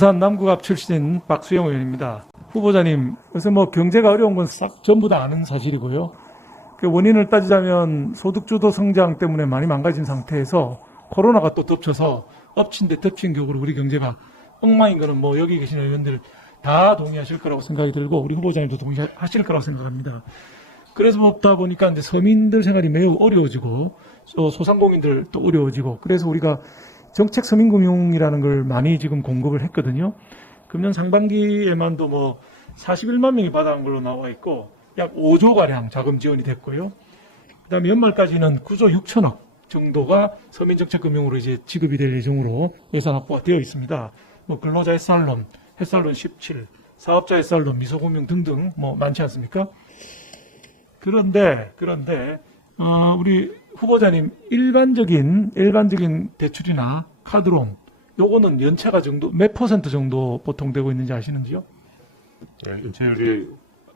부산 남구갑 출신 박수영 의원입니다. 후보자님, 요새 뭐 경제가 어려운 건 싹 전부 다 아는 사실이고요. 그 원인을 따지자면 소득주도 성장 때문에 많이 망가진 상태에서 코로나가 또 덮쳐서 엎친 데 덮친 격으로 우리 경제가 엉망인 거는 뭐 여기 계시는 의원들 다 동의하실 거라고 생각이 들고 우리 후보자님도 동의하실 거라고 생각합니다. 그래서 먹다 보니까 이제 서민들 생활이 매우 어려워지고 소상공인들 또 어려워지고 그래서 우리가 정책 서민금융이라는 걸 많이 지금 공급을 했거든요. 금년 상반기에만도 뭐 41만 명이 받아간 걸로 나와 있고 약 5조 가량 자금 지원이 됐고요. 그다음에 연말까지는 9조 6천억 정도가 서민정책금융으로 이제 지급이 될 예정으로 예산 확보가 되어 있습니다. 뭐 근로자 햇살론, 햇살론 17, 사업자 햇살론, 미소금융 등등 뭐 많지 않습니까? 그런데 우리 후보자님 일반적인 대출이나 카드론 요거는 연체가 정도 몇 퍼센트 정도 보통 되고 있는지 아시는지요? 네, 연체율이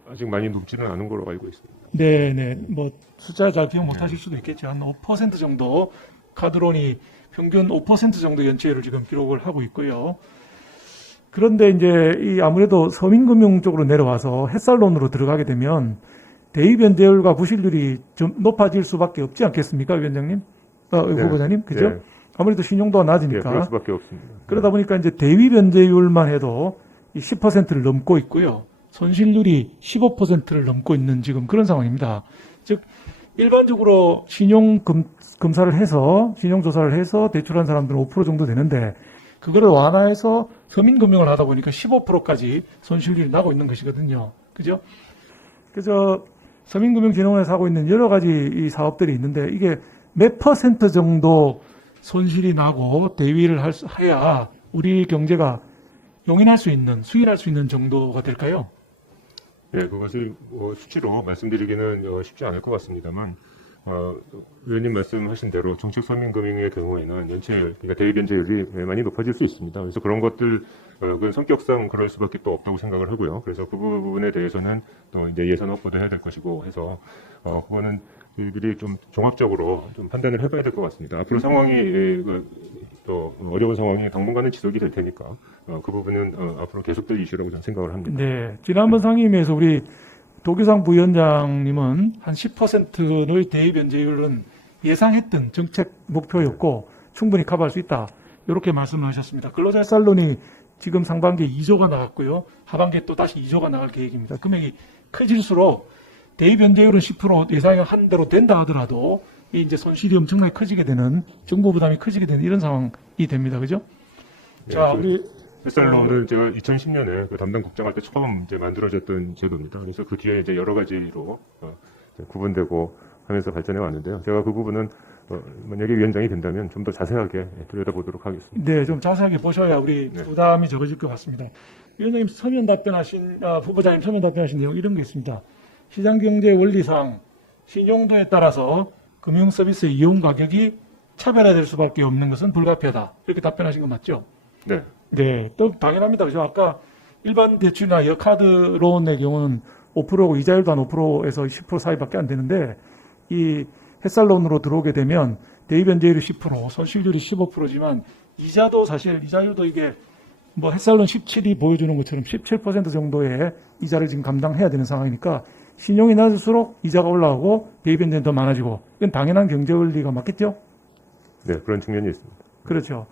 아직 많이 높지는 않은 걸로 알고 있습니다. 네네. 뭐 숫자 잘 기억 못하실 수도 있겠죠. 한 5% 정도 카드론이 평균 5% 정도 연체율을 지금 기록을 하고 있고요. 그런데 이제 이 아무래도 서민금융 쪽으로 내려와서 햇살론으로 들어가게 되면 대입 연체율과 부실률이 좀 높아질 수밖에 없지 않겠습니까, 위원장님? 후보자님, 그죠? 네. 아무래도 신용도가 낮으니까. 네, 그럴 수밖에 없습니다. 그러다 보니까 이제 대입 연체율만 해도 이 10%를 넘고 있고요. 손실률이 15%를 넘고 있는 지금 그런 상황입니다. 즉 일반적으로 신용조사를 해서 대출한 사람들은 5% 정도 되는데 그거를 완화해서 서민금융을 하다 보니까 15%까지 손실률이 나고 있는 것이거든요. 그죠? 그래서 서민금융진흥원에서 하고 있는 여러 가지 이 사업들이 있는데 이게 몇 퍼센트 정도 손실이 나고 대위를 해야 우리 경제가 용인할 수 있는, 수인할 수 있는 정도가 될까요? 네, 그것을 수치로 말씀드리기는 쉽지 않을 것 같습니다만, 의원님 말씀하신 대로 정책 서민금융의 경우에는 연체율, 그러니까 대입 연체율이 많이 높아질 수 있습니다. 그래서 그런 것들, 그 성격상 그럴 수밖에 또 없다고 생각을 하고요. 그래서 그 부분에 대해서는 또 이제 예산 확보도 해야 될 것이고 해서, 그거는 저희들이 좀 종합적으로 좀 판단을 해봐야 될 것 같습니다. 앞으로 상황이 또 어려운 상황이 당분간은 지속이 될 테니까 그 부분은 앞으로 계속될 이슈라고 저는 생각을 합니다. 네, 지난번 상임위에서 우리 도규상 부위원장님은 한 10%의 대입 연체율은 예상했던 정책 목표였고 충분히 커버할 수 있다. 이렇게 말씀을 하셨습니다. 근로자 햇살론이 지금 상반기에 2조가 나갔고요. 하반기에 또 다시 2조가 나갈 계획입니다. 금액이 커질수록 대입 연체율은 10% 예상한 대로 된다 하더라도 이제 손실이 엄청나게 커지게 되는 정부 부담이 커지게 되는 이런 상황이 됩니다. 그죠? 네, 자, 우리 햇살론은 제가 2010년에 그 담당 국장할 때 처음 이제 만들어졌던 제도입니다. 그래서 그 뒤에 이제 여러 가지로 구분되고 하면서 발전해 왔는데요. 제가 그 부분은 만약에 위원장이 된다면 좀 더 자세하게 들여다보도록 하겠습니다. 네, 좀 자세하게 보셔야 우리 부담이 적어질 것 같습니다. 위원장님 후보자님 서면 답변하신 내용 이런 게 있습니다. 시장경제 원리상 신용도에 따라서 금융서비스의 이용 가격이 차별화될 수밖에 없는 것은 불가피하다. 이렇게 답변하신 거 맞죠? 네. 네, 또 당연합니다. 그죠? 아까 일반 대출이나 여카드론의 경우는 5%고 이자율도 한 5%에서 10% 사이밖에 안 되는데 이 햇살론으로 들어오게 되면 대입 연체율이 10%, 손실률이 15%지만 이자도 사실 이자율도 이게 뭐 햇살론 17이 보여주는 것처럼 17% 정도의 이자를 지금 감당해야 되는 상황이니까 신용이 낮을수록 이자가 올라가고 대입 연체는 더 많아지고 이건 당연한 경제 원리가 맞겠죠? 네, 그런 측면이 있습니다. 그렇죠.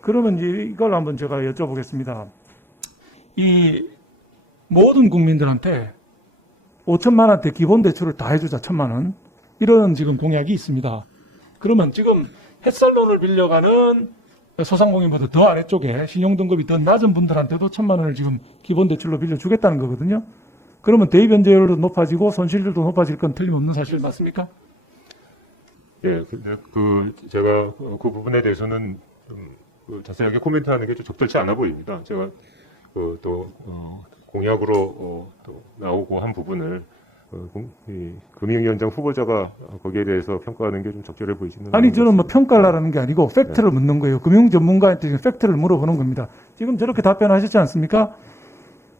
그러면 이걸 한번 제가 여쭤보겠습니다. 이 모든 국민들한테 5천만 원대 기본 대출을 다 해주자, 1,000만 원. 이런 지금 공약이 있습니다. 그러면 지금 햇살론을 빌려가는 소상공인보다 더 아래쪽에 신용등급이 더 낮은 분들한테도 1,000만 원을 지금 기본 대출로 빌려주겠다는 거거든요. 그러면 대입 연체율도 높아지고 손실률도 높아질 건 틀림없는 사실 맞습니까? 예, 근데 제가 그 부분에 대해서는 좀 자세하게 코멘트하는 게 좀 적절치 않아 보입니다. 제가 공약으로 또 나오고 한 부분을 금융위원장 후보자가 거기에 대해서 평가하는 게 좀 적절해 보이지는 아니 저는 뭐 평가를 하라는 게 아니고 팩트를 묻는 거예요. 금융 전문가한테 팩트를 물어보는 겁니다. 지금 저렇게 답변하셨지 않습니까?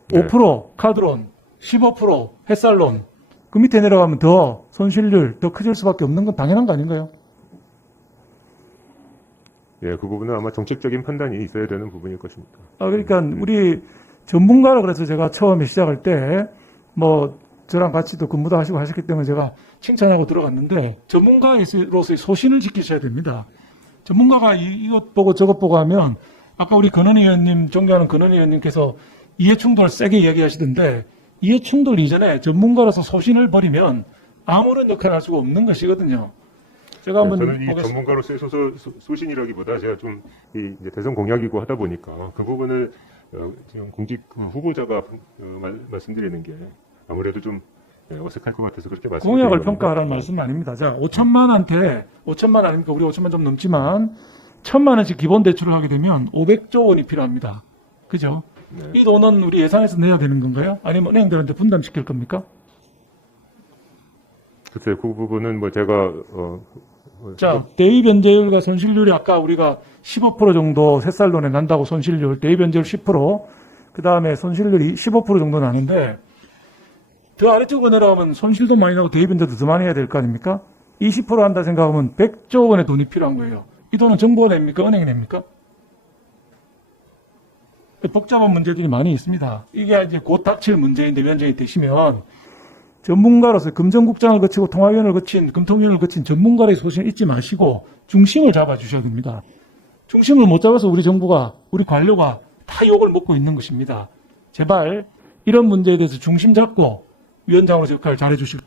네. 5% 카드론, 15% 햇살론. 그 밑에 내려가면 더 손실률 더 커질 수밖에 없는 건 당연한 거 아닌가요? 그 부분은 아마 정책적인 판단이 있어야 되는 부분일 것입니다. 그러니까 우리 전문가라 그래서 제가 처음에 시작할 때 뭐 저랑 같이 또 근무도 하시고 하셨기 때문에 제가 칭찬하고 들어갔는데 전문가로서의 소신을 지키셔야 됩니다. 전문가가 이것 보고 저것 보고 하면 아까 우리 근원 의원님, 존경하는 근원 의원님께서 이해충돌 세게 이야기하시던데 이해충돌 이전에 전문가로서 소신을 버리면 아무런 역할을 할 수가 없는 것이거든요. 제가 한번 저는 이 보겠습니다. 전문가로서의 소신이라기보다 제가 좀 이제 대선 공약이고 하다 보니까 그 부분을 지금 공직 후보자가 말씀드리는 게 아무래도 좀 어색할 것 같아서 그렇게 말씀드리는 공약을 겁니다. 평가하라는 말씀은 아닙니다. 자, 5천만 아닙니까? 우리 5천만 좀 넘지만 1,000만 원씩 기본 대출을 하게 되면 500조 원이 필요합니다. 그죠? 네. 이 돈은 우리 예산에서 내야 되는 건가요? 아니면 은행들한테 분담시킬 겁니까? 글쎄요, 그 부분은 뭐 제가 자, 대입 변제율과 손실률이 아까 우리가 15% 정도 새살론에 난다고 손실률, 대입 변제율 10%, 그 다음에 손실률이 15% 정도 나는데 더 아래쪽으로 내려가면 손실도 많이 나고 대입 변제도 더 많이 해야 될 거 아닙니까? 20% 한다 생각하면 100조 원의 돈이 필요한 거예요. 이 돈은 정부가 냅니까? 은행이 냅니까? 복잡한 문제들이 많이 있습니다. 이게 이제 곧 닥칠 문제인데 위원장이 되시면 전문가로서 금정국장을 거치고 통화위원을 거친 금통위원을 거친 전문가의 소신을 잊지 마시고 중심을 잡아주셔야 됩니다. 중심을 못 잡아서 우리 정부가 우리 관료가 다 욕을 먹고 있는 것입니다. 제발 이런 문제에 대해서 중심 잡고 위원장으로서 역할을 잘해 주실